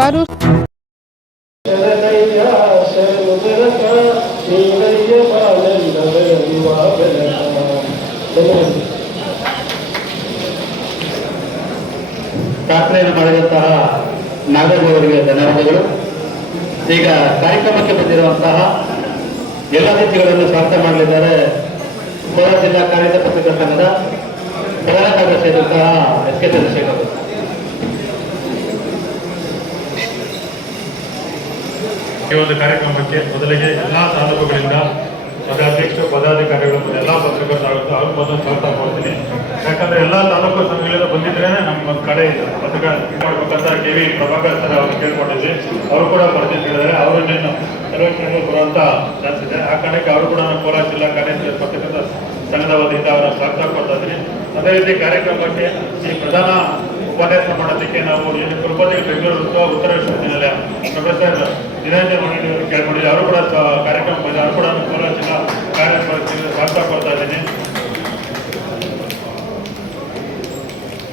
ಬೆಳಕ ಪ್ರಾರ್ಥನೆಯನ್ನು ಮಾಡಿದಂತಹ ನಾಗರಿಕರಿಗೆ ಧನ್ಯವಾದಗಳು. ಈಗ ಕಾರ್ಯಕ್ರಮಕ್ಕೆ ಬಂದಿರುವಂತಹ ಎಲ್ಲ ಅತಿಥಿಗಳನ್ನು ಸ್ವಾಗತ ಮಾಡಲಿದ್ದಾರೆ. ಕೋಲಾರ ಜಿಲ್ಲಾ ಕಾರ್ಯದ ಪತ್ರಿಕಾ ಸಂಘದ ಪ್ರಧಾನ ಕಾರ್ಯದರ್ಶಿಯಾದಂತಹ ಎಸ್ ಕೆ ಚಂದ್ರಶೇಖರ್ ಈ ಒಂದು ಕಾರ್ಯಕ್ರಮಕ್ಕೆ ಮೊದಲಿಗೆ ಎಲ್ಲ ತಾಲೂಕುಗಳಿಂದ ಪದಾಧ್ಯಕ್ಷ, ಪದಾಧಿಕಾರಿಗಳು, ಎಲ್ಲ ಪತ್ರಕರ್ತರಾಗುತ್ತೆ ಅವ್ರು ಮೊದಲು ಸ್ವಾಗತ ಮಾಡ್ತೀನಿ ಯಾಕಂದ್ರೆ ಎಲ್ಲ ತಾಲೂಕು ಸಂಘಗಳಿಂದ ಬಂದಿದ್ರೇನೆ ನಮ್ಮ ಕಡೆ ಇದೆ. ಪತ್ರಕ ಮಾಡ್ಬೇಕಂತ ಕೆ ವಿ ಪ್ರಭಾಕರ್ ಸರ್ ಅವರು ಕೇಳ್ಕೊಂಡಿದ್ವಿ. ಅವರು ಕೂಡ ಬರ್ತಿದ್ದಾರೆ. ಅವರನ್ನೇನು ಕೆಲವು ಕ್ಷಣಗಳು ಬರುವಂತ ಚಾನ್ಸ್ ಆ ಕಾರಣಕ್ಕೆ ಅವರು ಕೂಡ ನಮ್ಮ ಕೋಲಾರ ಜಿಲ್ಲಾ ಕಾರ್ಯ ಪತ್ರಕರ್ತ ಸಂಘದ ವತಿಯಿಂದ ಅವರ ಸ್ವಾಗತ ಕೊಡ್ತಾ ಅದೇ ರೀತಿ ಕಾರ್ಯಕ್ರಮಕ್ಕೆ ಈ ಪ್ರಧಾನ ಉಪನ್ಯಾಸ ಮಾಡೋದಕ್ಕೆ ನಾವು ಏನು ಕುಲಪತಿ ಬೆಂಗಳೂರು ಉತ್ತರ ವಿಶ್ವವಿದ್ಯಾನಿಲಯ ಪ್ರೊಫೆಸರ್ ನಿರಂಜನ್ ಮಣಿಡಿ ಅವರು ಕೇಳ್ಕೊಂಡಿದ್ದೆ ಅವರು ಕೂಡ ಕಾರ್ಯಕ್ರಮ ಬಂದಿದೆ ಅವರು ಕೂಡ ಕೋಲಾರ ಕಾರ್ಯಕ್ರಮ ಸ್ವಾಗತ ಕೊಡ್ತಾ ಇದ್ದೀನಿ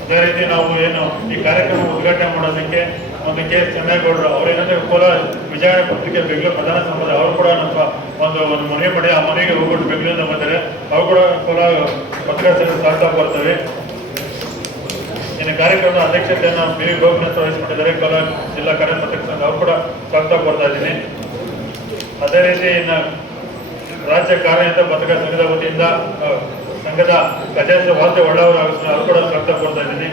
ಅದೇ ರೀತಿ ನಾವು ಏನು ಈ ಕಾರ್ಯಕ್ರಮ ಉದ್ಘಾಟನೆ ಮಾಡೋದಕ್ಕೆ ಒಂದು ಕೆ ಎಸ್ ಚೆನ್ನೇಗೌಡರು ಅವ್ರು ಏನಂದ್ರೆ ಕೋಲಾರ ವಿಜಯ ಪತ್ರಿಕೆ ಬೆಂಗಳೂರು ಪ್ರಧಾನ ಸಂಬಂಧ ಅವರು ಕೂಡ ನಮ್ಮ ಒಂದು ಒಂದು ಮನೆ ಪಡೆ ಆ ಮನೆಗೆ ಹೋಗ್ಬಿಟ್ಟು ಬೆಂಗಳೂರಿಂದ ಬಂದರೆ ಅವರು ಕೂಡ ಕೋಲಾರ ಪತ್ರಿಕಾ ಸ್ವಾಗತ ಕೊಡ್ತೇವೆ ಇನ್ನು ಕಾರ್ಯಕ್ರಮದ ಅಧ್ಯಕ್ಷತೆಯನ್ನು ಬಿ ವಿ ಗೋಪಿನಾಥ್ ವಹಿಸಿಕೊಂಡಿದ್ದಾರೆ ಕೋಲಾರ ಜಿಲ್ಲಾ ಕಾರ್ಯಪತ್ರಿಕೆ ಸಂಘ ಅವ್ರು ಕೂಡ ಸ್ವಾಗತ ಕೊಡ್ತಾ ಇದ್ದೀನಿ. ಅದೇ ರೀತಿ ಇನ್ನು ರಾಜ್ಯ ಕಾರ್ಯನಿರತ ಪತ್ರಿಕಾ ಸಂಘದ ವತಿಯಿಂದ ಸಂಘದ ಗಜೇಂದ್ರ ವಾದ್ಯ ಒಳ್ಳವರು ಅವರು ಕೂಡ ಸ್ವಾಗತ ಕೊಡ್ತಾ ಇದ್ದೀನಿ.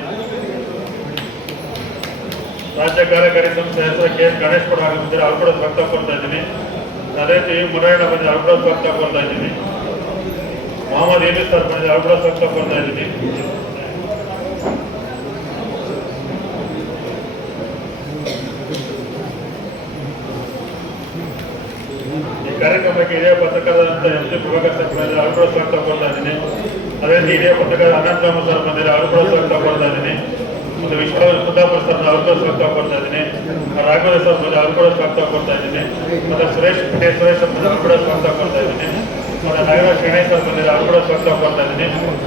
ರಾಜ್ಯ ಕಾರ್ಯಕಾರಿ ಸಂಸ್ಥೆ ಹೆಸರು ಕೆ ಎಸ್ ಗಣೇಶ್ ಕೂಡ ಆಗಿದ್ದಾರೆ ಅವ್ರು ಕೂಡ ಸ್ವಾಗತ ಕೊಡ್ತಾ ಇದ್ದೀನಿ. ಅದೇ ರೀತಿ ಮುರಾಯಣ ಬಂದಿದೆ ಅವ್ರು ಕೂಡ ಸ್ವಾಗತ ಕೊಡ್ತಾ ಇದ್ದೀನಿ. ಮೊಹಮ್ಮದ್ ಏಲಿ ಸರ್ ಬಂದಿದೆ ಅವ್ರು ಕೂಡ ಸ್ವಾಗತ ಕೊಡ್ತಾ ಇದ್ದೀನಿ ಈ ಹಿರಿಯ ಪತ್ರಕರ್ತರಂತ ಎಂ ಸಿ ಪ್ರಭಾಕರ್ ಸರ್ ಬಂದಿದ್ದಾರೆ ಅವರು ಕೂಡ ಸ್ವಾಗತ ಕೊಡ್ತಾ ಇದ್ದೀನಿ. ಅದೇ ರೀತಿ ಹಿರಿಯ ಪತ್ರಕರ್ತ ಅನಂತರಾಮ ಸರ್ ಬಂದಿದ್ದಾರೆ ಅವರು ಕೂಡ ಸ್ವಾಗತ ಕೊಡ್ತಾ ಇದ್ದೀನಿ. ಮತ್ತು ವಿಶ್ವ ಕುಂದಾಪುರ ಸರ್ ಅವರು ಕೂಡ ಸ್ವಾಗತ ಕೊಡ್ತಾ ಇದ್ದೀನಿ. ರಾಘವೇಂದ್ರ ಸರ್ ಬಂದ ಅವರು ಕೂಡ ಸ್ವಾಗತ ಕೊಡ್ತಾ ಇದ್ದೀನಿ. ಮತ್ತು ಸುರೇಶ್ ಸುರೇಶ್ ಸರ್ ಕೂಡ ಸ್ವಾಗತ ಕೊಡ್ತಾ ಇದ್ದೀನಿ. ಸರ್ ಬಂದಿದ್ದಾರೆ. ಕೂಡ ಸ್ವಾಗತ ಕೊಡ್ತಾ ಇದ್ದೀನಿ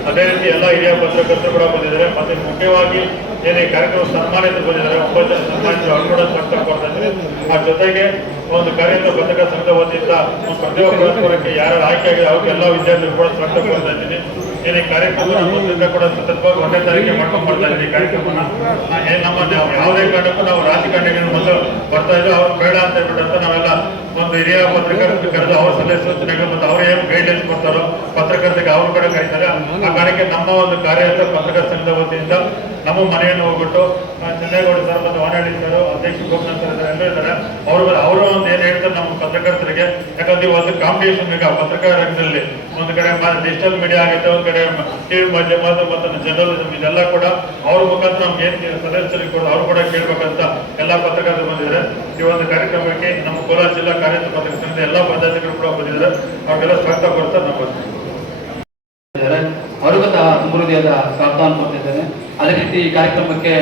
ಅದೇ ರೀತಿ ಎಲ್ಲ ಹಿರಿಯ ಪತ್ರಕರ್ತರು ಕೂಡ ಬಂದಿದ್ದಾರೆ. ಮತ್ತೆ ಮುಖ್ಯವಾಗಿ ಏನೇ ಕಾರ್ಯಕ್ರಮ ಸನ್ಮಾನಿತರು ಬಂದಿದ್ದಾರೆ. ಒಂಬತ್ತು ಜನ ಸನ್ಮಾನಿತರು ಅವರು ಕೂಡ ಸ್ವಾಗತ ಕೊಡ್ತಾ ಇದ್ದೀನಿ ಆ ಜೊತೆಗೆ ಒಂದು ಕಾರ್ಯಕ್ರಮ ಪತ್ರಕ ಸಂಘ ವತಿಯಿಂದ ಪುರಸ್ಕಾರಕ್ಕೆ ಯಾರು ಆಯ್ಕೆ ಆಗಿದೆ ಅವ್ರಿಗೆ ಎಲ್ಲ ವಿದ್ಯಾರ್ಥಿಗಳು ಕೂಡ ಸ್ವಾಗತ ಕೊಡ್ತಾ ಇದ್ದೀನಿ. ಏನೇ ಕಾರ್ಯಕ್ರಮ ಕೂಡ ಸತತವಾಗಿ ಒಂದೇ ತಾರೀಕಿಗೆ ಮಾಡ್ಕೊಂಡು ಬರ್ತಾ ಇದ್ದೀನಿ ಕಾರ್ಯಕ್ರಮನ. ನಮ್ಮ ಯಾವುದೇ ಕಾರಣಕ್ಕೂ ನಾವು ರಾಜಕಾರಣಿಗಳು ಮೊದಲು ಬರ್ತಾ ಇದ್ರು ಅವ್ರು ಬೇಡ ಅಂತ ಹೇಳ್ಬಿಟ್ಟು ನಾವೆಲ್ಲ ಒಂದು ಹಿರಿಯ ಪತ್ರಕರ್ತರು ಕರೆದು ಅವ್ರ ಸಲಹೆ ಸೂಚನೆಗಳು ಮತ್ತು ಅವ್ರು ಏನು ಗೈಡ್ಲೈನ್ಸ್ ಕೊಡ್ತಾರೋ ಪತ್ರಕರ್ತರಿಗೆ ಅವರು ಕೂಡ ಕರೀತಾರೆ. ಆ ಕಾರಣಕ್ಕೆ ನಮ್ಮ ಒಂದು ಕಾರ್ಯರತ ಪತ್ರಕರ್ತ ಸಂಘದ ವತಿಯಿಂದ ನಮ್ಮ ಮನೆಯನ್ನು ಹೋಗ್ಬಿಟ್ಟು ಚಂದ್ರೇಗೌಡ ಸರ್ ಮತ್ತು ವಾನಹಳ್ಳಿ ಸರ್, ಅಧ್ಯಕ್ಷ ಗೋಪನಾಥ್ ಸರ್ ಎಲ್ಲರೂ ಇದ್ದಾರೆ. ಅವರು ಅವರು ಒಂದು ಏನು ಹೇಳ್ತಾರೆ ನಮ್ಮ ಪತ್ರಕರ್ತರಿಗೆ, ಯಾಕಂದ್ರೆ ಇವತ್ತು ಕಾಂಪಿಟೇಷನ್ ಈಗ ಪತ್ರಿಕಾ ರಂಗದಲ್ಲಿ ಒಂದು ಕಡೆ ಡಿಜಿಟಲ್ ಮೀಡಿಯಾ ಆಗುತ್ತೆ, ಒಂದು ಕಡೆ ಟಿವಿ ಮಾಧ್ಯಮ ಮತ್ತು ಜರ್ನಲಿಸಮ್ ಇದೆಲ್ಲ ಕೂಡ ಅವ್ರ ಮುಖಾಂತರ ನಮ್ಗೆ ಏನು ಸದಸ್ಯರಿಗೆ ಕೂಡ ಅವ್ರು ಕೂಡ ಕೇಳ್ಬೇಕಂತ ಎಲ್ಲ ಪತ್ರಕರ್ತರು ಬಂದಿದ್ದಾರೆ. ಈ ಒಂದು ಕಾರ್ಯಕ್ರಮಕ್ಕೆ ನಮ್ಮ ಕೋಲಾರ ಜಿಲ್ಲಾ ಕಾರ್ಯದರ್ಶಿ ಪತ್ರಿಕೆ ಎಲ್ಲಾ ಪದಾಧಿಕಾರಿಗಳು ಕೂಡ ಬಂದಿದ್ದಾರೆ. ಅವ್ರಿಗೆಲ್ಲ ಸ್ವಾಗತ ಕೊಡ್ತಾ ನಾವು ಬರ್ತೀವಿ ಇದ್ದಾರೆ. ಸಮೃದ್ಧಿಯಾದ ಹೃದಯದ ಕೊಡ್ತಿದ್ದೇನೆ ಅದೇ ರೀತಿ ಈ ಕಾರ್ಯಕ್ರಮಕ್ಕೆ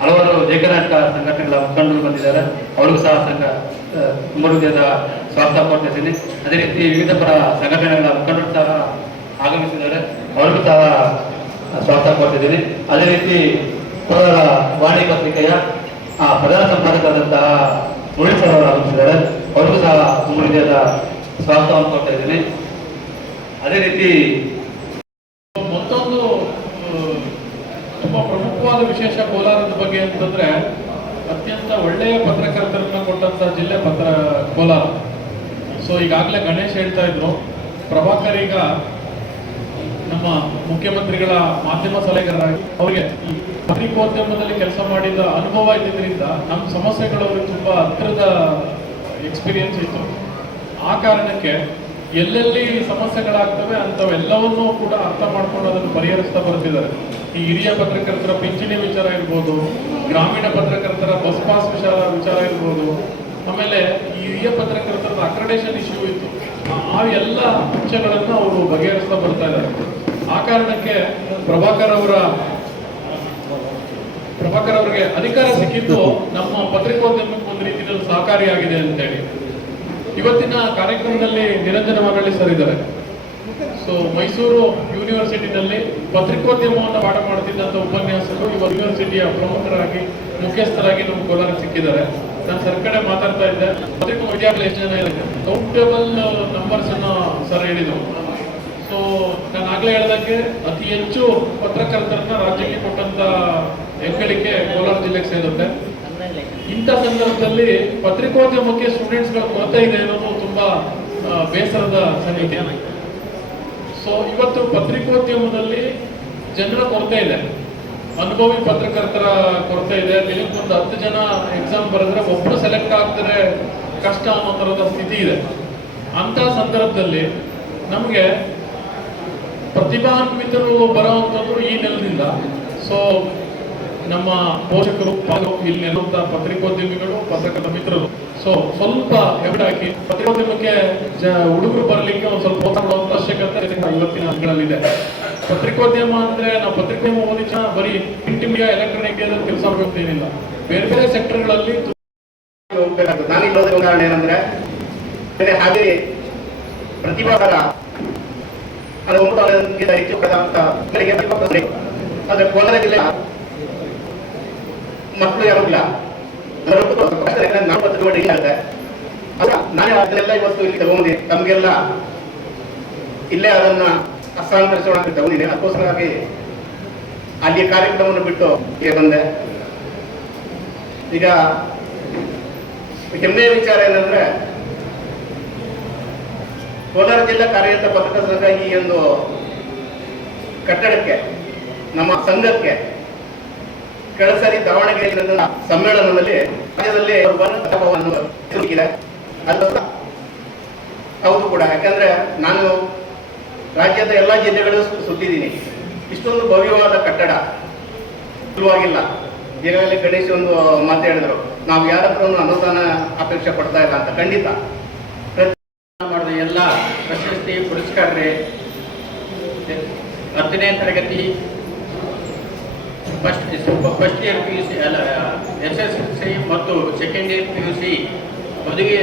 ಹಲವಾರು ಏಕನಾಟಕ ಸಂಘಟನೆಗಳ ಮುಖಂಡರು ಬಂದಿದ್ದಾರೆ. ಅವರಿಗೂ ಸಹ ಸಂಘ ಹೃದಯದ ಸ್ವಾಗತ ಕೊಡ್ತಿದ್ದೀನಿ ಅದೇ ರೀತಿ ವಿವಿಧ ಪರ ಸಂಘಟನೆಗಳ ಮುಖಂಡರು ಸಹ ಆಗಮಿಸಿದ್ದಾರೆ. ಅವರಿಗೂ ಸಹ ಸ್ವಾಗತ ಕೊಟ್ಟಿದ್ದೀನಿ. ಅದೇ ರೀತಿ ಕೋಲಾರ ವಾಣಿ ಪತ್ರಿಕೆಯ ಪ್ರಧಾನ ಸಂಪಾದಕರಾದಂತಹ ಮುರಳಿ ಸರ್ ಅವರು ಆಗಮಿಸಿದ್ದಾರೆ. ಅವರಿಗೂ ಸಹ ತುಂಬ ಹೃದಯದ ಸ್ವಾಗತವನ್ನು ಕೊಡ್ತಾ ಅದೇ ರೀತಿ ಮತ್ತೊಂದು ಆ, ತುಂಬಾ ಪ್ರಮುಖವಾದ ವಿಶೇಷ ಕೋಲಾರದ ಬಗ್ಗೆ ಅಂತಂದ್ರೆ ಅತ್ಯಂತ ಒಳ್ಳೆಯ ಪತ್ರಕರ್ತರನ್ನ ಕೊಟ್ಟಂತ ಜಿಲ್ಲೆ ಪತ್ರ ಕೋಲಾರ. ಸೊ ಈಗಾಗಲೇ ಗಣೇಶ್ ಹೇಳ್ತಾ ಇದ್ರು, ಪ್ರಭಾಕರ್ ಈಗ ನಮ್ಮ ಮುಖ್ಯಮಂತ್ರಿಗಳ ಮಾಧ್ಯಮ ಸಲಹೆಗಾರರಾಗಿ ಅವರಿಗೆ ಈ ಪತ್ರಿಕೋದ್ಯಮದಲ್ಲಿ ಕೆಲಸ ಮಾಡಿದ ಅನುಭವ ಇದ್ದಿದ್ದರಿಂದ ನಮ್ಮ ಸಮಸ್ಯೆಗಳು ಅವ್ರಿಗೆ ತುಂಬಾ ಹತ್ತಿರದ ಎಕ್ಸ್ಪೀರಿಯನ್ಸ್ ಇತ್ತು. ಆ ಕಾರಣಕ್ಕೆ ಎಲ್ಲೆಲ್ಲಿ ಸಮಸ್ಯೆಗಳಾಗ್ತವೆ ಅಂಥವೆಲ್ಲವನ್ನೂ ಕೂಡ ಅರ್ಥ ಮಾಡ್ಕೊಂಡು ಅದನ್ನು ಪರಿಹರಿಸ್ತಾ ಬರ್ತಿದ್ದಾರೆ. ಈ ಹಿರಿಯ ಪತ್ರಕರ್ತರ ಪಿಂಚಣಿ ವಿಚಾರ ಇರ್ಬೋದು, ಗ್ರಾಮೀಣ ಪತ್ರಕರ್ತರ ಬಸ್ ಪಾಸ್ ವಿಚಾರ ವಿಚಾರ ಇರ್ಬೋದು. ಆಮೇಲೆ ಈ ಹಿರಿಯ ಪತ್ರಕರ್ತರ ಅಕ್ರಡೇಷನ್ ಇಶ್ಯೂ ಇತ್ತು. ಆ- ಎಲ್ಲ ಅಂಶಗಳನ್ನು ಅವರು ಬಗೆಹರಿಸ್ತಾ ಬರ್ತಾ ಇದ್ದಾರೆ. ಆ ಕಾರಣಕ್ಕೆ ಪ್ರಭಾಕರ್ ಅವರ, ಪ್ರಭಾಕರ್ ಅವರಿಗೆ ಅಧಿಕಾರ ಸಿಕ್ಕಿದ್ದು ನಮ್ಮ ಪತ್ರಿಕೋದ್ಯಮಕ್ಕೆ ಒಂದು ರೀತಿಯಲ್ಲಿ ಸಹಕಾರಿಯಾಗಿದೆ ಅಂತೇಳಿ. ಇವತ್ತಿನ ಕಾರ್ಯಕ್ರಮದಲ್ಲಿ ನಿರಂಜನ ಮರಳಿ ಸರ್ ಇದ್ದಾರೆ. ಸೊ ಮೈಸೂರು ಯೂನಿವರ್ಸಿಟಿನಲ್ಲಿ ಪತ್ರಿಕೋದ್ಯಮವನ್ನು ಪಾಠ ಮಾಡುತ್ತಿದ್ದಂಥ ಉಪನ್ಯಾಸಕರು ಇವಾಗ ಯೂನಿವರ್ಸಿಟಿಯ ಪ್ರಮುಖರಾಗಿ, ಮುಖ್ಯಸ್ಥರಾಗಿ ನಮ್ಮ ಕೋಲಾರ ಸಿಕ್ಕಿದ್ದಾರೆ. ನಾನು ಸರ್ ಕಡೆ ಮಾತಾಡ್ತಾ ಇದ್ದೆ. ಪತ್ರಿಕೋ ವಿದ್ಯಾರ್ಥಿ ಎಷ್ಟು ಜನ ಇದೆ ಕೌಂಟೇಬಲ್ ನಂಬರ್ಸ್ ಅನ್ನು ಸರ್ ಹೇಳಿದ್ರು. ಸೊ ನಾನು ಆಗ್ಲೇ ಹೇಳ್ದಕ್ಕೆ ಅತಿ ಹೆಚ್ಚು ಪತ್ರಕರ್ತರನ್ನ ರಾಜ್ಯಕ್ಕೆ ಕೊಟ್ಟಂತ ಹೆಗ್ಗಳಿಕೆ ಕೋಲಾರ ಜಿಲ್ಲೆಗೆ ಸೇರುತ್ತೆ. ಇಂಥ ಸಂದರ್ಭದಲ್ಲಿ ಪತ್ರಿಕೋದ್ಯಮಕ್ಕೆ ಸ್ಟೂಡೆಂಟ್ಸ್ಗಳ ಕೊರತೆ ಇದೆ ಅನ್ನೋದು ತುಂಬಾ ಬೇಸರದ ಸಂಗತಿ. ಸೊ ಇವತ್ತು ಪತ್ರಿಕೋದ್ಯಮದಲ್ಲಿ ಜನರ ಕೊರತೆ ಇದೆ. ಅನುಭವಿ ಪತ್ರಕರ್ತರ ಕೊರತೆ ಇದೆ. ದಿನಕ್ಕೆ ಒಂದು ಹತ್ತು ಜನ ಎಕ್ಸಾಮ್ ಬರೆದ್ರೆ ಒಬ್ಬರು ಸೆಲೆಕ್ಟ್ ಆಗ್ತಾರೆ ಕಷ್ಟ ಅನ್ನೋ ಥರದ ಸ್ಥಿತಿ ಇದೆ. ಅಂತ ಸಂದರ್ಭದಲ್ಲಿ ನಮಗೆ ಪ್ರತಿಭಾನ್ವಿತರು ಬರೋವಂಥದ್ದು ಈ ನೆಲದಿಂದ. ಸೊ ನಮ್ಮ ಪೋಷಕರು ಹಾಗೂ ಇಲ್ಲಿ ಪತ್ರಿಕೋದ್ಯಮಿಗಳು, ಪತ್ರಕರ್ತ ಮಿತ್ರರು. ಸೊ ಸ್ವಲ್ಪ ಪತ್ರಿಕೋದ್ಯಮಕ್ಕೆ ಜ, ಹುಡುಗರು ಬರಲಿಕ್ಕೆ ಒಂದು ಸ್ವಲ್ಪ ಅವಶ್ಯಕತೆ ಇವತ್ತಿನ ದಿನಗಳಲ್ಲಿದೆ ಪತ್ರಿಕೋದ್ಯಮ ಅಂದ್ರೆ ನಾವು ಪತ್ರಿಕೋದ್ಯಮ ಓದಿ ಜನ ಬರೀ ಪ್ರಿಂಟ್ ಮೀಡಿಯಾ ಎಲೆಕ್ಟ್ರಾನಿಕ್ ಮೀಡಿಯಾದಲ್ಲಿ ಕೆಲಸ ಮಾಡೋದೇನಿಲ್ಲ ಬೇರೆ ಬೇರೆ ಸೆಕ್ಟರ್ಗಳಲ್ಲಿ ಹೋಗ್ಬೇಕಾಗ್ತದೆ ನಾನು ಉದಾಹರಣೆ ಏನಂದ್ರೆ ಹಾಗೆ ಪ್ರತಿಭಾಗರ ಅದು ಹೆಚ್ಚು ಪಡೆದಂತ ಕೋಲಾರ ಮಕ್ಕಳು ಯಾರು ಇಲ್ಲ. ಪತ್ರಿಕೆ ಇಲ್ಲ ಆಗುತ್ತೆ ನಾನೇ ಅದನ್ನೆಲ್ಲ ಇವತ್ತು ಇಲ್ಲಿ ತಗೊಂಡಿದ್ದೆ ತಮಗೆಲ್ಲ ಇಲ್ಲೇ ಅದನ್ನ ಹಸ್ತಾಂತರಿಸೋಣ ಅಂತ ತಗೊಂಡಿದ್ದೆ ಅದಕ್ಕೋಸ್ಕರವಾಗಿ ಅಲ್ಲಿ ಕಾರ್ಯಕ್ರಮವನ್ನು ಬಿಟ್ಟು ಬಂದೆ ಈಗ ಹೆಮ್ಮೆಯ ವಿಚಾರ ಏನಂದ್ರೆ ಕೋಲಾರ ಜಿಲ್ಲಾ ಕಾರ್ಯರತ ಪತ್ರಕರ್ತರ ಸಂಘ ಈ ಒಂದು ಕಟ್ಟಡಕ್ಕೆ ನಮ್ಮ ಸಂಘಕ್ಕೆ ಕಳೆದ ಸಾರಿ ದಾವಣಗೆರೆ ಸಮ್ಮೇಳನದಲ್ಲಿ ರಾಜ್ಯದಲ್ಲಿ ಹೌದು ಕೂಡ. ಯಾಕಂದ್ರೆ ನಾನು ರಾಜ್ಯದ ಎಲ್ಲ ಜಿಲ್ಲೆಗಳು ಸುತ್ತಿದ್ದೀನಿ. ಇಷ್ಟೊಂದು ಭವ್ಯವಾದ ಕಟ್ಟಡ ಇಲ್ಲ ಈಗಾಗಲೇ ಗಣೇಶ್ ಒಂದು ಮಾತು ಹೇಳಿದ್ರು. ನಾವು ಯಾರತ್ರ ಒಂದು ಅನುದಾನ ಅಪೇಕ್ಷೆ ಪಡ್ತಾ ಇಲ್ಲ ಅಂತ. ಖಂಡಿತ. ಮಾಡಿದ ಎಲ್ಲ ಪ್ರಶಸ್ತಿ ಪುರಸ್ಕಾರರೇ ಹತ್ತನೇ ತರಗತಿ first first year P U C ಅಲ್ಲ ಎಸ್ ಎಸ್ ಎಲ್ ಸಿ ಮತ್ತು second year P U C ಮದುವೆ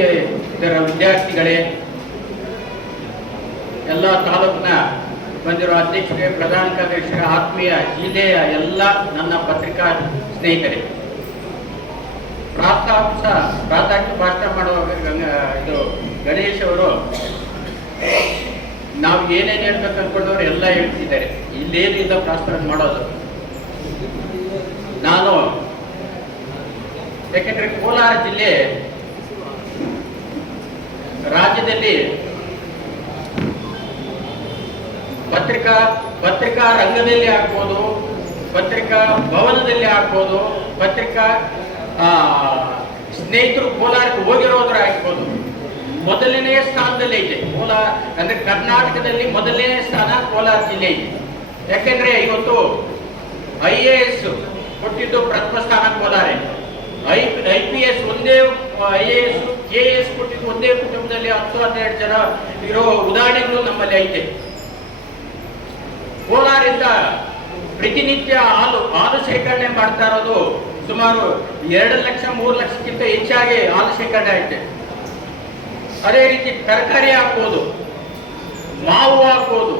ಇದರ ವಿದ್ಯಾರ್ಥಿಗಳೇ, ಎಲ್ಲ ತಾಲೂಕಿನ ಬಂದಿರೋ ಅಧ್ಯಕ್ಷರೇ, ಪ್ರಧಾನ ಕಾರ್ಯದರ್ಶಿ ಆತ್ಮೀಯ, ಜಿಲ್ಲೆಯ ಎಲ್ಲ ನನ್ನ ಪತ್ರಿಕಾ ಸ್ನೇಹಿತರೇ. ಪ್ರಾಸ್ತಾವಿಕ ಪ್ರಾತಾಕ್ಷ ಭಾಷಣ ಮಾಡುವ ಇದು ಗಣೇಶ್ ಅವರು, ನಾವು ಏನೇನು ಹೇಳ್ಬೇಕು ಅನ್ಕೊಂಡವ್ರು ಎಲ್ಲ ಹೇಳ್ತಿದ್ದಾರೆ. ಇಲ್ಲೇನಿಲ್ಲ ಪ್ರಾಸ್ತಾವ ಮಾಡೋದು. ನಾನು ಯಾಕೆಂದ್ರೆ ಕೋಲಾರ ಜಿಲ್ಲೆ ರಾಜ್ಯದಲ್ಲಿ ಪತ್ರಿಕಾ ಪತ್ರಿಕಾ ರಂಗದಲ್ಲಿ ಆಗ್ಬೋದು ಪತ್ರಿಕಾ ಭವನದಲ್ಲಿ ಆಗ್ಬೋದು ಪತ್ರಿಕಾ ಸ್ನೇಹಿತರು ಕೋಲಾರಕ್ಕೆ ಹೋಗಿರೋದ್ರ ಆಗ್ಬೋದು ಮೊದಲನೇ ಸ್ಥಾನದಲ್ಲಿ ಇದೆ. ಕೋಲಾರ, ಅಂದ್ರೆ ಕರ್ನಾಟಕದಲ್ಲಿ ಮೊದಲನೇ ಸ್ಥಾನ ಕೋಲಾರ ಜಿಲ್ಲೆ ಇದೆ. ಯಾಕೆಂದ್ರೆ ಇವತ್ತು ಐ ಎ ಎಸ್ ಕೊಟ್ಟಿದ್ದು ಪ್ರಥಮ ಸ್ಥಾನಕ್ಕೆ ಹೋದಾರೆ ಐ ಐ ಪಿ ಎಸ್ ಒಂದೇ I A S K S ಕೊಟ್ಟಿದ್ದು ಒಂದೇ ಕುಟುಂಬದಲ್ಲಿ ಹತ್ತು, ಹನ್ನೆರಡು ಜನ ಇರೋ ಉದಾಹರಣೆಗಳು ನಮ್ಮಲ್ಲಿ ಐತೆ. ಕೋಲಾರಿಂದ ಪ್ರತಿನಿತ್ಯ ಹಾಲು ಹಾಲು ಶೇಖರಣೆ ಮಾಡ್ತಾ ಇರೋದು ಸುಮಾರು ಎರಡು ಲಕ್ಷ, ಮೂರು ಲಕ್ಷಕ್ಕಿಂತ ಹೆಚ್ಚಾಗಿ ಹಾಲು ಶೇಖರಣೆ ಐತೆ. ಅದೇ ರೀತಿ ತರಕಾರಿ ಹಾಕ್ಬೋದು, ಮಾವು ಹಾಕ್ಬೋದು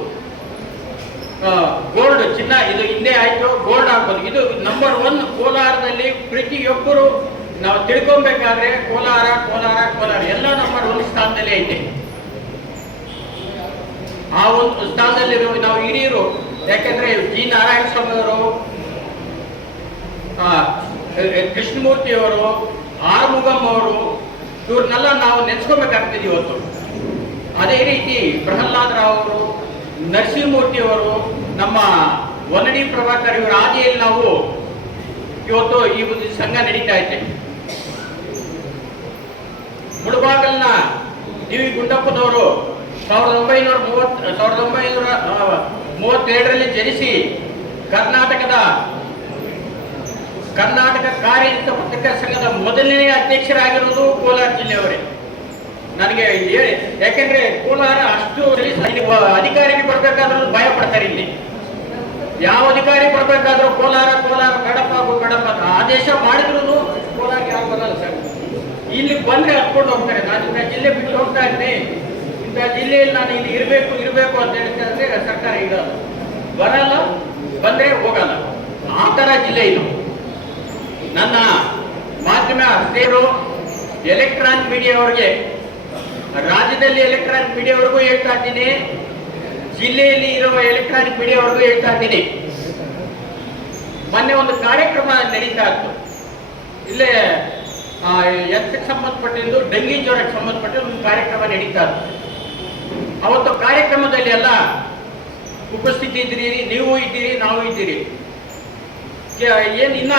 ಗೋಲ್ಡ್ ಚಿನ್ನ, ಇದು ಹಿಂದೆ ಆಯ್ತು ಗೋಲ್ಡ್ ಹಾಕ್ಬೋದು. ಇದು ನಂಬರ್ ಒನ್ ಕೋಲಾರದಲ್ಲಿ ಪ್ರತಿಯೊಬ್ಬರು ನಾವು ತಿಳ್ಕೊಬೇಕಾದ್ರೆ ಕೋಲಾರ ಕೋಲಾರ ಕೋಲಾರ ಎಲ್ಲ ನಂಬರ್ ಒನ್ ಸ್ಥಾನದಲ್ಲಿ ಐತೆ. ಆ ಒಂದು ಸ್ಥಾನದಲ್ಲಿ ನಾವು ಹಿರಿಯರು, ಯಾಕಂದ್ರೆ ಜಿ ನಾರಾಯಣ ಸ್ವಾಮಿ ಅವರು ಕೃಷ್ಣಮೂರ್ತಿ ಅವರು ಆರ್ಮುಗಮ್ ಅವರು, ಇವ್ರನ್ನೆಲ್ಲ ನಾವು ನೆನೆಸ್ಕೊಬೇಕಾಗ್ತದೆ ಇವತ್ತು. ಅದೇ ರೀತಿ ಪ್ರಹ್ಲಾದ್ ರಾವ್ ಅವರು, ನರಸಿಂಹಮೂರ್ತಿ ಅವರು, ನಮ್ಮ ವನಡಿ ಪ್ರಭಾಕರ್ ಇವರ ಆದಿಯಲ್ಲಿ ನಾವು ಇವತ್ತು ಈ ಒಂದು ಸಂಘ ನಡೀತಾ ಇದೆ. ಮುಳಬಾಗಲ್ನ ಡಿ ವಿ ಗುಂಡಪ್ಪನವರು ಸಾವಿರದ ಒಂಬೈನೂರ ಮೂವತ್ ಸಾವಿರದ ಒಂಬೈನೂರ ಮೂವತ್ತೆರಡರಲ್ಲಿ ಜನಿಸಿ ಕರ್ನಾಟಕದ ಕರ್ನಾಟಕ ಕಾರ್ಯನಿರತ ಪತ್ರಿಕಾ ಸಂಘದ ಮೊದಲನೇ ಅಧ್ಯಕ್ಷರಾಗಿರುವುದು ಕೋಲಾರ ಜಿಲ್ಲೆಯವರೇ. ನನಗೆ ಯಾಕೆಂದ್ರೆ ಕೋಲಾರ ಅಷ್ಟು ಅಧಿಕಾರಿಗೆ ಬರ್ಬೇಕಾದ್ರೂ ಭಯ ಪಡ್ತಾರೆ ಇಲ್ಲಿ. ಯಾವ ಅಧಿಕಾರಿ ಕೊಡ್ಬೇಕಾದ್ರೂ ಕೋಲಾರ ಕೋಲಾರ, ಕಡಪ ಕಡಪ ಆದೇಶ ಮಾಡಿದ್ರು ಕೋಲಾರ ಯಾರು ಬರಲ್ಲ ಸರ್. ಇಲ್ಲಿ ಬಂದ್ರೆ ಹತ್ಕೊಂಡು ಹೋಗ್ತಾರೆ. ನಾನು ಇಂಥ ಜಿಲ್ಲೆ ಬಿಟ್ಟು ಹೋಗ್ತಾ ಇದ್ದೀನಿ ಇಂಥ ಜಿಲ್ಲೆಯಲ್ಲಿ ನಾನು ಇಲ್ಲಿ ಇರಬೇಕು ಇರಬೇಕು ಅಂತ ಹೇಳ್ತಾ ಸರ್ಕಾರ ಇಡಲ್ಲ ಬರಲ್ಲ, ಬಂದ್ರೆ ಹೋಗಲ್ಲ. ಆ ತರ ಜಿಲ್ಲೆ ಇದು. ನನ್ನ ಮಾಧ್ಯಮ ಸೇರು ಎಲೆಕ್ಟ್ರಾನಿಕ್ ಮೀಡಿಯಾ ಅವ್ರಿಗೆ, ರಾಜ್ಯದಲ್ಲಿ ಎಲೆಕ್ಟ್ರಾನಿಕ್ ಮೀಡಿಯಾ ಅವ್ರಿಗೂ ಹೇಳ್ತಾ ಇದ್ದೀನಿ. ಜಿಲ್ಲೆಯಲ್ಲಿ ಇರುವ ಎಲೆಕ್ಟ್ರಾನಿಕ್ ಮೀಡಿಯಾವರೆಗೂ ಹೇಳ್ತಾ ಇದ್ದೀನಿ. ಮೊನ್ನೆ ಒಂದು ಕಾರ್ಯಕ್ರಮ ನಡೀತಾ ಇತ್ತು. ಇಲ್ಲೇ ಎತ್ತಕ್ಕೆ ಸಂಬಂಧಪಟ್ಟಿದ್ದು, ಡೆಂಗಿ ಜ್ವರಕ್ಕೆ ಸಂಬಂಧಪಟ್ಟ ಒಂದು ಕಾರ್ಯಕ್ರಮ ನಡೀತಾ ಇತ್ತು. ಅವತ್ತು ಕಾರ್ಯಕ್ರಮದಲ್ಲಿ ಎಲ್ಲ ಉಪಸ್ಥಿತಿ ಇದ್ದೀರಿ, ನೀವು ಇದ್ದೀರಿ, ನಾವು ಇದ್ದೀರಿ. ಏನು ಇನ್ನ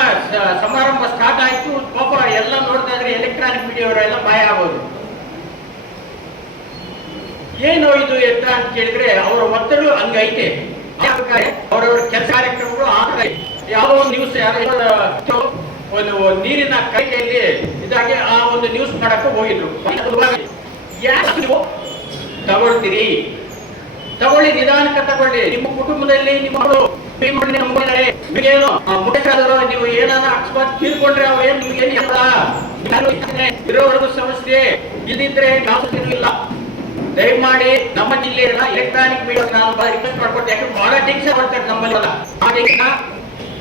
ಸಮಾರಂಭ ಸ್ಟಾರ್ಟ್ ಆಯ್ತು, ಪಾಪ ಎಲ್ಲ ನೋಡ್ತಾ ಇದ್ರೆ ಎಲೆಕ್ಟ್ರಾನಿಕ್ ಮೀಡಿಯಾವರೆಲ್ಲ ಭಯ ಆಗೋದು ಏನು ಇದು ಎತ್ತ ಅಂತ ಕೇಳಿದ್ರೆ ಅವರ ಒತ್ತಡ ಹಂಗೈತೆ ಅವರವರ ಕೆಲಸ ಕಾರ್ಯಕ್ರಮಗಳು ಆದ್ರೆ ಯಾವ ಒಂದು ನ್ಯೂಸ್ ಒಂದು ನೀರಿನ ಕೈಯಲ್ಲಿ ಇದಾಗಿ ಆ ಒಂದು ನ್ಯೂಸ್ ಮಾಡಕ್ಕೆ ಹೋಗಿದ್ರು. ತಗೊಳ್ತೀರಿ. ತಗೊಳ್ಳಿ, ನಿಧಾನಕ್ಕೆ ತಗೊಳ್ಳಿ. ನಿಮ್ಮ ಕುಟುಂಬದಲ್ಲಿ ನಿಮ್ಮ ಮುಟ್ಟಾದ್ರು ನೀವು ಏನಾರ ಅಕಸ್ಮಾತ್ ತೀರ್ಕೊಂಡ್ರೆ ಅವ್ರೇನು ಇರೋವರೆಗೂ ಸಮಸ್ಯೆ. ಇಲ್ಲಿದ್ರೆ ಯಾವುದೂ ಇಲ್ಲ ದಯಮಾಡಿ ನಮ್ಮ ಜಿಲ್ಲೆಯಲ್ಲ ಎಲೆಕ್ಟ್ರಾನಿಕ್ ಮೀಡಿಯಾ ನಾನು ರಿಕ್ವೆಸ್ಟ್ ಮಾಡ್ಕೊಡ್ತೀನಿ ಯಾಕಂದ್ರೆ ಬಹಳ ಟೆನ್ಷನ್ ಬರ್ತಾರೆ ನಮ್ಮಲ್ಲಿ. ಆ ಟೆನ್ಷನ್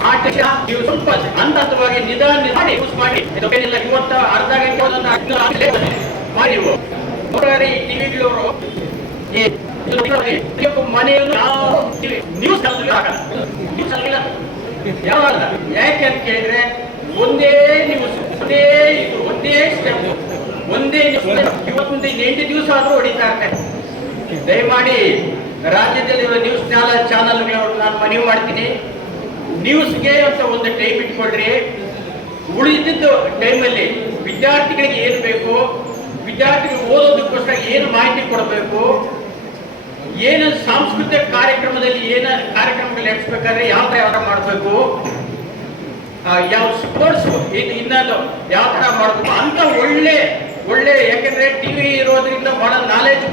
ಆ ಟೆನ್ಷನ್ ನೀವು ಸ್ವಲ್ಪ ಹಂತ ಹಂತವಾಗಿ ನಿಧಾನ ಮಾಡಿ ಯೂಸ್ ಮಾಡಿ. ಏನಿಲ್ಲ ಇವತ್ತು ಅರ್ಧ ಗಂಟೆ ಒಂದೊಂದು ಮಾಡಿ ಈ ಟಿವಿಗಳವರು ಈ ಯಾವ ನ್ಯೂಸ್ ನ್ಯೂಸ್ ಯಾವಾಗ? ಯಾಕೆ ಅಂತ ಕೇಳಿದ್ರೆ, ಒಂದೇ ನ್ಯೂಸ್ ಒಂದೇ ಇದು, ಒಂದೇ ಸ್ಟೆಪ್ ನ್ಯೂಸ್ ಇವತ್ತೊಂದು ಎಂಟು ದಿವಸ ಆದರೂ ಹೊಡಿತಾ ಇರ್ತಾರೆ ದಯಮಾಡಿ ರಾಜ್ಯದಲ್ಲಿರುವ ನ್ಯೂಸ್ ಚಾನಲ್ ಚಾನಲ್ಗಳವ್ರು ನಾನು ಮನವಿ ಮಾಡ್ತೀನಿ. ನ್ಯೂಸ್ಗೆ ಅಂತ ಒಂದು ಟೈಮ್ ಇಟ್ಕೊಳ್ರಿ. ಉಳಿದಿದ್ದು ಟೈಮಲ್ಲಿ ವಿದ್ಯಾರ್ಥಿಗಳಿಗೆ ಏನು ಬೇಕು, ವಿದ್ಯಾರ್ಥಿಗಳು ಓದೋದಕ್ಕೋಸ್ಕರ ಏನು ಮಾಹಿತಿ ಕೊಡಬೇಕು, ಏನು ಸಾಂಸ್ಕೃತಿಕ ಕಾರ್ಯಕ್ರಮದಲ್ಲಿ ಏನು ಕಾರ್ಯಕ್ರಮಗಳು ನಡೆಸಬೇಕಾದ್ರೆ ಯಾವ ಥರ ಯಾವ ಮಾಡಬೇಕು ಯಾವ ಸ್ಪೋರ್ಟ್ಸ್ ಇದು ಇನ್ನೊಂದು ಯಾವ ಥರ ಮಾಡಬೇಕು, ಅಂತ ಒಳ್ಳೆ ಒಳ್ಳೆ ಯಾಕೆಂದ್ರೆ ಟಿವಿ ಇರೋದ್ರಿಂದ ಬಹಳ ನಾಲೆಜ್